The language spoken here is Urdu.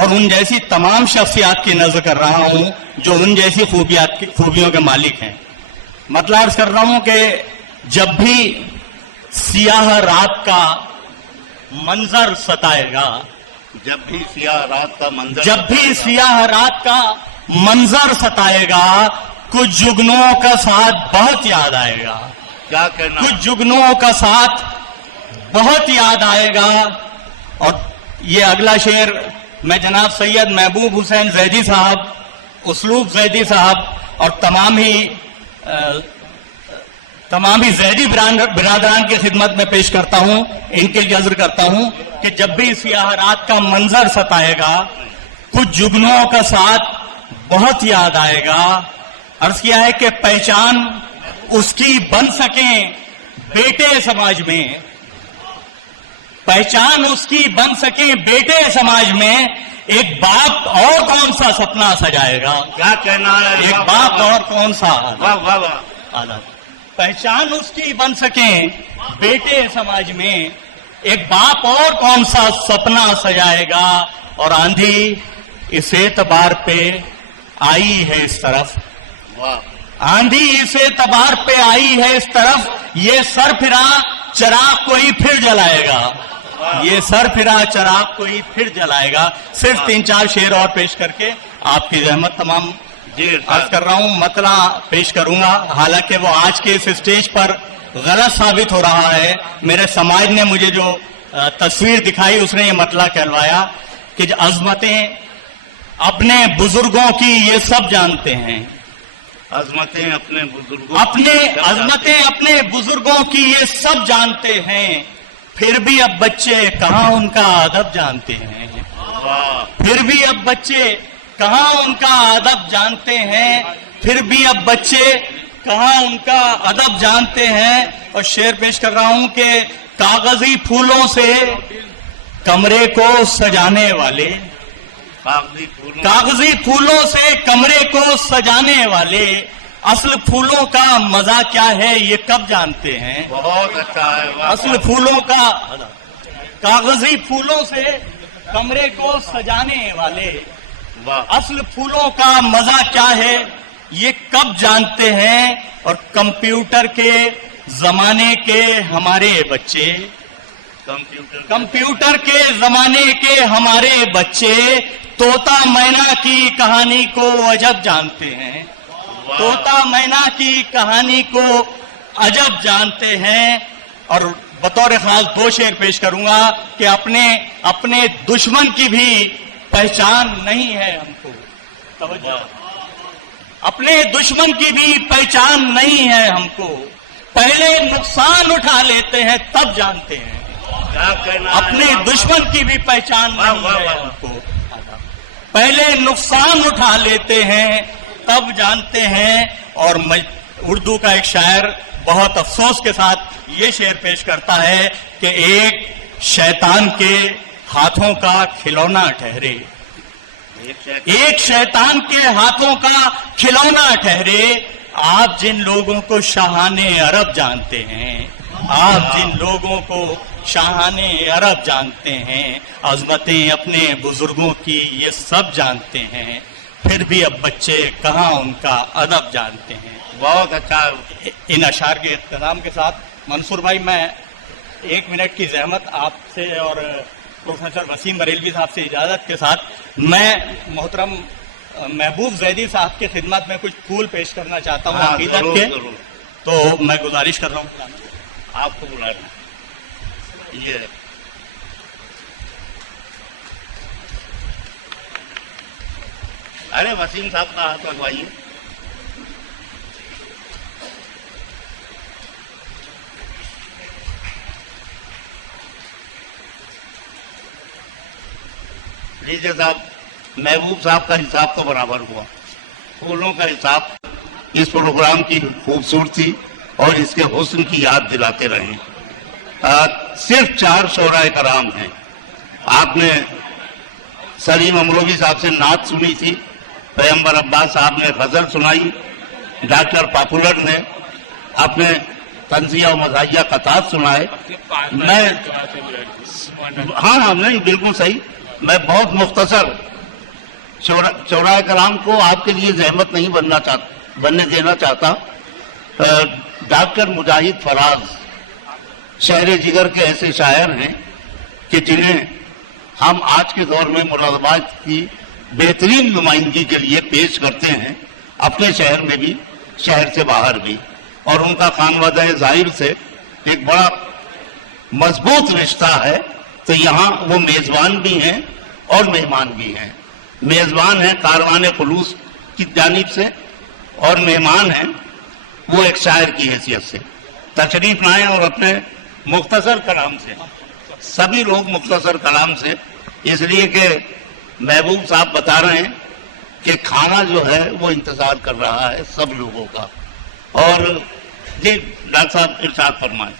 اور ان جیسی تمام شخصیات کی نظر کر رہا ہوں جو ان جیسی خوبیوں کے مالک ہیں۔ مطلب عرض کر رہا ہوں کہ جب بھی سیاہ رات کا منظر ستائے گا، جب بھی سیاہ رات کا منظر ستائے گا، کچھ جگنوں کا ساتھ بہت یاد آئے گا۔ کیا کہنا؟ کچھ جگنوں کا ساتھ بہت یاد آئے گا۔ اور یہ اگلا شعر میں جناب سید محبوب حسین زیدی صاحب، اسلوب زیدی صاحب اور تمام ہی زیدی برادران کی خدمت میں پیش کرتا ہوں، ان کے لیے عرض کرتا ہوں کہ جب بھی سیاہ رات کا منظر ستائے گا، کچھ جگنوں کا ساتھ بہت یاد آئے گا۔ عرض کیا ہے کہ پہچان اس کی بن سکیں بیٹے سماج میں، پہچان اس کی بن سکیں بیٹے سماج میں، ایک باپ اور کون سا سپنا سجائے گا؟ کیا کہنا ہے؟ ایک باپ اور کون سا؟ واہ واہ واہ، پہچان اس کی بن سکیں بیٹے سماج میں، ایک باپ اور کون سا سپنا سجائے گا؟ اور آندھی اس اعتبار پہ آئی ہے اس طرف، آندھی اس اعتبار پہ آئی ہے اس طرف، یہ سر پھرا چراغ کوئی پھر جلائے گا، یہ سر پھرا چراغ کوئی پھر جلائے گا۔ صرف 3-4 شعر اور پیش کر کے آپ کی زحمت تمام عرض کر رہا ہوں، مطلع پیش کروں گا، حالانکہ وہ آج کے اس اسٹیج پر غلط ثابت ہو رہا ہے۔ میرے سماج نے مجھے جو تصویر دکھائی اس نے یہ مطلع کہلوایا کہ عظمتیں اپنے بزرگوں کی یہ سب جانتے ہیں، عظمتیں اپنے بزرگوں کی یہ سب جانتے ہیں، پھر بھی اب بچے کہاں ان کا ادب جانتے ہیں، پھر بھی اب بچے کہاں ان کا ادب جانتے ہیں، پھر بھی اب بچے کہاں ان کا ادب جانتے ہیں۔ اور شعر پیش کر رہا ہوں کہ کاغذی پھولوں سے کمرے کو سجانے والے، کاغذی پھولوں سے کمرے کو سجانے والے، اصل پھولوں کا مزہ کیا ہے یہ کب جانتے ہیں؟ بہت اچھا ہے۔ اصل پھولوں کا، کاغذی پھولوں سے کمرے کو سجانے والے، اصل پھولوں کا مزہ کیا ہے یہ کب جانتے ہیں؟ اور کمپیوٹر کے زمانے کے ہمارے بچے، کمپیوٹر کے زمانے کے ہمارے بچے طوطا مینا کی کہانی کو عجب جانتے ہیں، طوطا مینا کی کہانی کو عجب جانتے ہیں۔ اور بطور خاص 2 شعر پیش کروں گا کہ اپنے دشمن کی بھی پہچان نہیں ہے ہم کو، توجہ، اپنے دشمن کی بھی پہچان نہیں ہے ہم کو، پہلے نقصان اٹھا لیتے ہیں تب جانتے ہیں، اپنے دشمن کی بھی پہچان نہیں ہے ہم کو، پہلے نقصان اٹھا لیتے ہیں تب جانتے ہیں۔ اور اردو کا ایک شاعر بہت افسوس کے ساتھ یہ شعر پیش کرتا ہے کہ ایک شیطان کے ہاتھوں کا کھلونا ٹھہرے، ایک شیطان کے ہاتھوں کا کھلونا ٹھہرے، آپ جن لوگوں کو شاہان عرب جانتے ہیں، آپ جن لوگوں کو شاہان عرب جانتے ہیں، عظمتیں اپنے بزرگوں کی یہ سب جانتے ہیں، پھر بھی اب بچے کہاں ان کا ادب جانتے ہیں۔ بہت اچھا۔ ان اشعار کے اختتام کے ساتھ منصور بھائی میں 1 منٹ کی زحمت آپ سے اور پروفیسر وسیم بریلوی صاحب سے اجازت کے ساتھ میں محترم محبوب زیدی صاحب کی خدمت میں کچھ پھول پیش کرنا چاہتا ہوں عقیدت کے، تو میں گزارش کر رہا ہوں آپ کو بلایا۔ یہ ارے وسیم صاحب کا ہاتھ لگوائیے۔ لیجیے صاحب، محبوب صاحب کا حساب تو برابر ہوا، پھولوں کا حساب اس پروگرام کی خوبصورتی اور اس کے حسن کی یاد دلاتے رہے۔ صرف 4 شعراء کرام ہیں۔ آپ نے سلیم امروی صاحب سے نعت سنی تھی، پیغمبر عباس صاحب نے غزل سنائی، ڈاکٹر پاپولر نے اپنے تنزیہ و مزاحیہ خطاب سنائے، میں ہاں نہیں بالکل صحیح، میں بہت مختصر چوراہے کلام کو آپ کے لیے زحمت نہیں بننے دینا چاہتا. ڈاکٹر مجاہد فراز شہر جگر کے ایسے شاعر ہیں کہ جنہیں ہم آج کے دور میں مراد آباد کی بہترین نمائندگی کے لیے پیش کرتے ہیں، اپنے شہر میں بھی، شہر سے باہر بھی. اور ان کا خانوادہ ظاہر سے ایک بڑا مضبوط رشتہ ہے. تو یہاں وہ میزبان بھی ہیں اور مہمان بھی ہیں. میزبان ہیں کاروان خلوص کی جانب سے، اور مہمان ہیں وہ ایک شاعر کی حیثیت سے. تشریف لائیں اور اپنے مختصر کلام سے، سبھی لوگ مختصر کلام سے، اس لیے کہ محبوب صاحب بتا رہے ہیں کہ کھانا جو ہے وہ انتظار کر رہا ہے سب لوگوں کا. اور جی ڈاکٹر صاحب ارشاد فرمائیں.